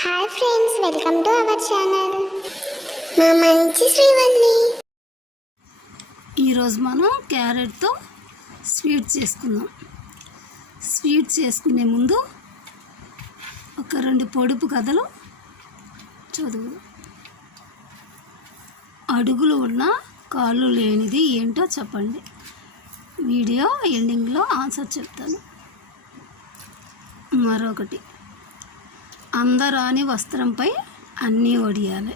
Hi friends, welcome to our channel. మా మంచి శ్రీవల్లి. ఈరోజు మనం క్యారెట్తో స్వీట్ చేసుకుందాం. స్వీట్ చేసుకునే ముందు ఒక 2 పొడుపు కథలు చదువు. అడుగులు ఉన్న కాళ్ళు లేనిది ఏంటో చెప్పండి. వీడియో ఎండింగ్లో ఆన్సర్ చెప్తాను. మరొకటి, అందరాని వస్త్రంపై అన్నీ వడియాలి.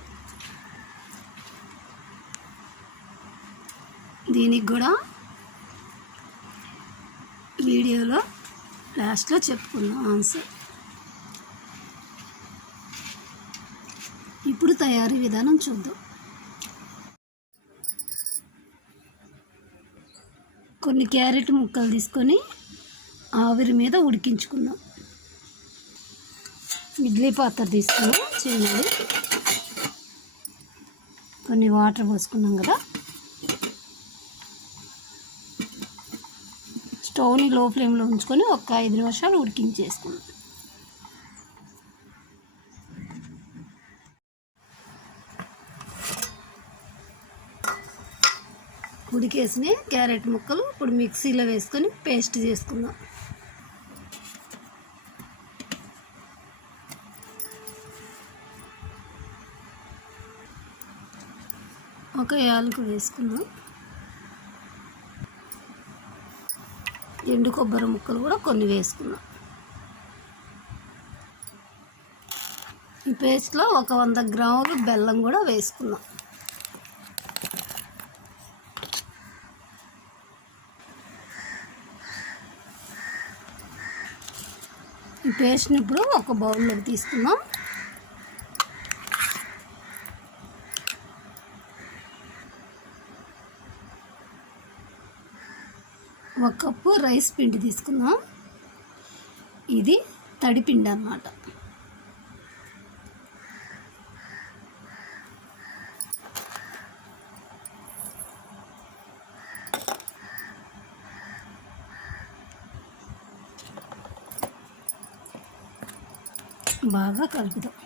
దీనికి కూడా వీడియోలో లాస్ట్లో చెప్పుకుందాం ఆన్సర్. ఇప్పుడు తయారీ విధానం చూద్దాం. కొన్ని క్యారెట్ ముక్కలు తీసుకొని ఆవిరి మీద ఉడికించుకుందాం. ఇడ్లీ పాత్ర తీసుకుని చేయాలి. కొన్ని వాటర్ పోసుకున్నాం కదా. స్టవ్ని లో ఫ్లేమ్లో ఉంచుకొని ఒక 5 నిమిషాలు ఉడికించేసుకుందాం. ఉడికేసిన క్యారెట్ ముక్కలు ఇప్పుడు మిక్సీలో వేసుకొని పేస్ట్ చేసుకుందాం. ఒక యాలకు వేసుకుందాం. ఎండు కొబ్బరి ముక్కలు కూడా కొన్ని వేసుకుందాం. ఈ పేస్ట్లో ఒక 100 గ్రాములు బెల్లం కూడా వేసుకుందాం. ఈ పేస్ట్ని ఇప్పుడు ఒక బౌల్లోకి తీసుకుందాం. ఒక కప్పు రైస్ పిండి తీసుకుందాం. ఇది తడిపిండి అన్నమాట. బాగా కలుపుదాం.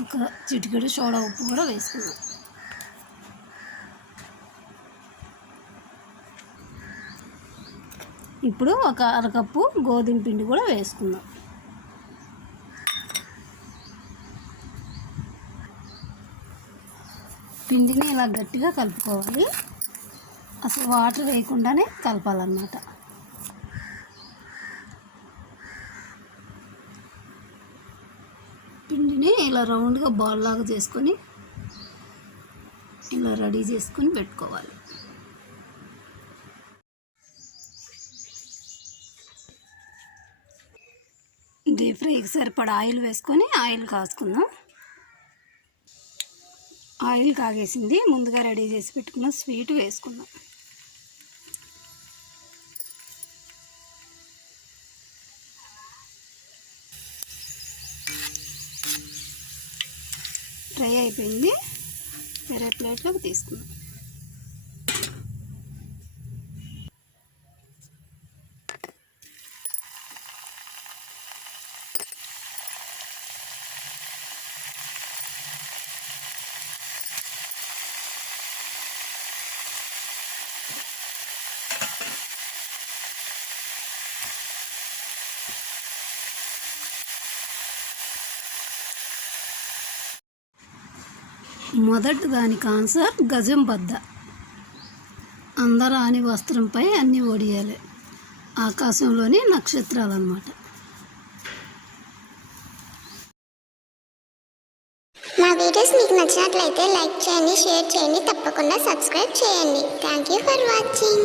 ఒక చిటికెడు సోడా ఉప్పు కూడా వేసుకుందాం. ఇప్పుడు ఒక అరకప్పు గోధుమ పిండి కూడా వేసుకుందాం. పిండిని ఇలా గట్టిగా కలుపుకోవాలి. అసలు వాటర్ వేయకుండానే కలపాలన్నమాట. పిండిని ఇలా రౌండ్గా బాల్ లాగా చేసుకొని ఇలా రెడీ చేసుకొని పెట్టుకోవాలి. డీప్ ఫ్రైకి సరిపడా ఆయిల్ వేసుకొని ఆయిల్ కాసుకుందాం. ఆయిల్ కాగేసింది. ముందుగా రెడీ చేసి పెట్టుకున్న స్వీట్ వేసుకుందాం. ఫ్రై అయిపోయింది. వేరే ప్లేట్లోకి తీసుకుందాం. మొదటి దానికి ఆన్సర్ గజం బద్ద. అందరాని వస్త్రంపై అన్నీ ఒడియాలి. ఆకాశంలోని నక్షత్రాలు అన్నమాట. మా వీడియోస్ మీకు నచ్చినట్లయితే లైక్ చేయండి, షేర్ చేయండి, తప్పకుండా సబ్స్క్రైబ్ చేయండి. Thank you for watching.